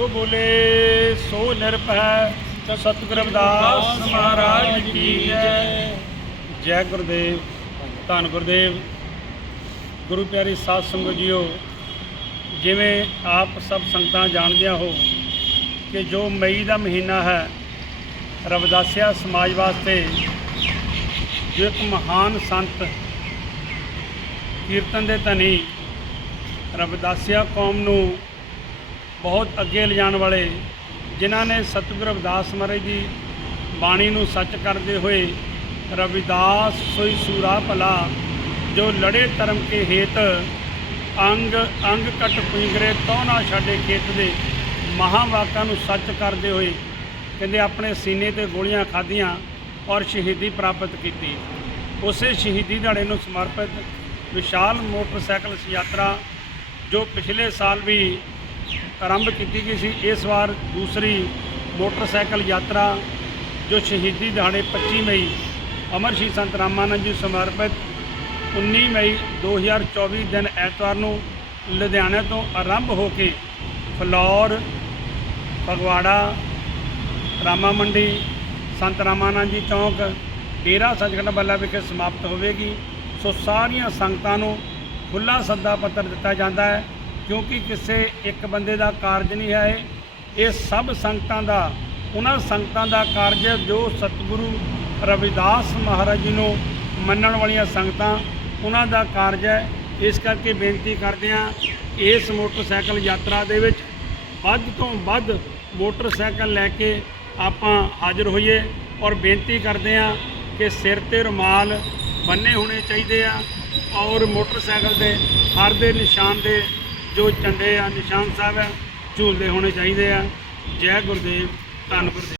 ਜੋ ਬੋਲੇ, ਸੋ ਨਿਰਭੈ ਸਤਿਗੁਰ ਰਵਿਦਾਸ ਮਹਾਰਾਜ ਕੀ ਜੈ। ਜੈ ਗੁਰਦੇਵ, ਧੰਨ ਗੁਰਦੇਵ। ਗੁਰੂ ਪਿਆਰੀ ਸਾਧ ਸੰਗਤ ਜੀਓ, ਜਿਵੇਂ ਆਪ ਸਭ ਸੰਗਤਾਂ ਜਾਣਦਿਆਂ ਹੋ ਕਿ ਜੋ ਮਈ ਦਾ ਮਹੀਨਾ ਹੈ, ਰਵਦਾਸਿਆ ਸਮਾਜ ਵਾਸਤੇ ਜੋ ਇੱਕ ਮਹਾਨ ਸੰਤ ਕੀਰਤਨ ਦੇ ਧਨੀ ਰਵਦਾਸਿਆ ਕੌਮ ਨੂੰ ਬਹੁਤ ਅੱਗੇ ਲਿਜਾਣ ਵਾਲੇ ਜਿਨ੍ਹਾਂ ਨੇ ਸਤਿਗੁਰ ਰਵਿਦਾਸ ਮਹਾਰਾਜ ਦੀ ਬਾਣੀ ਨੂੰ ਸੱਚ ਕਰਦੇ ਹੋਏ ਰਵਿਦਾਸ ਸੋਈ ਸੂਰਾ ਭਲਾ, ਜੋ ਲੜੇ ਧਰਮ ਕੇ ਹੇਤ, ਅੰਗ ਅੰਗ ਕਟ ਪਿੰਗਰੇ ਤੋ ਨਾ ਛਾਡੇ ਖੇਤ ਦੇ ਮਹਾਵਾਕਾਂ ਨੂੰ ਸੱਚ ਕਰਦੇ ਹੋਏ ਕਹਿੰਦੇ ਆਪਣੇ ਸੀਨੇ ਤੇ ਗੋਲੀਆਂ ਖਾਧੀਆਂ ਔਰ ਸ਼ਹੀਦੀ ਪ੍ਰਾਪਤ ਕੀਤੀ। ਉਸੇ ਸ਼ਹੀਦੀ ਦਿਹਾੜੇ ਨੂੰ ਸਮਰਪਿਤ ਵਿਸ਼ਾਲ ਮੋਟਰਸਾਈਕਲ ਯਾਤਰਾ, ਜੋ ਪਿਛਲੇ ਸਾਲ ਵੀ ਆਰੰਭ ਕੀਤੀ ਗਈ ਸੀ। ਇਸ ਵਾਰ ਦੂਸਰੀ ਮੋਟਰਸਾਈਕਲ ਯਾਤਰਾ ਜੋ ਸ਼ਹੀਦੀ ਦਿਹਾੜੇ 25 ਮਈ ਅਮਰ ਸ਼ਹੀਦ ਸੰਤ ਰਾਮਾਨੰਦ ਜੀ ਸਮਰਪਿਤ 19 ਮਈ 2024 ਦਿਨ ਐਤਵਾਰ ਨੂੰ ਲੁਧਿਆਣਾ ਤੋਂ ਆਰੰਭ ਹੋ ਕੇ ਫਲੌਰ, ਫਗਵਾੜਾ ਰਾਮਾ ਮੰਡੀ ਸੰਤ ਰਾਮਾਨੰਦ ਜੀ ਚੌਂਕ, ਡੇਰਾ ਸੱਚਖੰਡ ਬੱਲਾ ਵਿਖੇ ਸਮਾਪਤ ਹੋਵੇਗੀ। ਸੋ ਸਾਰੀਆਂ ਸੰਗਤਾਂ ਨੂੰ ਖੁੱਲਾ ਸੱਦਾ ਪੱਤਰ ਦਿੱਤਾ ਜਾਂਦਾ ਹੈ। ਕਿਉਂਕਿ ਕਿਸੇ ਇੱਕ ਬੰਦੇ ਦਾ ਕਾਰਜ ਨਹੀਂ ਹੈ। ਇਹ ਸਭ ਸੰਗਤਾਂ ਦਾ, ਉਹਨਾਂ ਸੰਗਤਾਂ ਦਾ ਕਾਰਜ ਜੋ ਸਤਿਗੁਰੂ ਰਵਿਦਾਸ ਮਹਾਰਾਜ ਜੀ ਨੂੰ ਮੰਨਣ ਵਾਲੀਆਂ ਸੰਗਤਾਂ, ਉਹਨਾਂ ਦਾ ਕਾਰਜ ਹੈ। ਇਸ ਕਰਕੇ ਬੇਨਤੀ ਕਰਦੇ ਹਾਂ, ਇਸ ਮੋਟਰਸਾਈਕਲ ਯਾਤਰਾ ਦੇ ਵਿੱਚ ਵੱਧ ਤੋਂ ਵੱਧ ਮੋਟਰਸਾਈਕਲ ਲੈ ਕੇ ਆਪਾਂ ਹਾਜ਼ਰ ਹੋਈਏ ਔਰ ਬੇਨਤੀ ਕਰਦੇ ਹਾਂ ਕਿ ਸਿਰ ਤੇ ਰੁਮਾਲ ਬੰਨੇ ਹੋਣੇ ਚਾਹੀਦੇ ਆ ਔਰ ਮੋਟਰਸਾਈਕਲ ਦੇ ਹਰ ਦੇ ਨਿਸ਼ਾਨ ਦੇ ਜੋ ਝੰਡੇ ਆ ਨਿਸ਼ਾਨ ਸਾਹਿਬ ਹੈ ਝੂਲਦੇ ਹੋਣੇ ਚਾਹੀਦੇ ਆ। ਜੈ ਗੁਰਦੇਵ ਧੰਨ ਗੁਰਦੇਵ।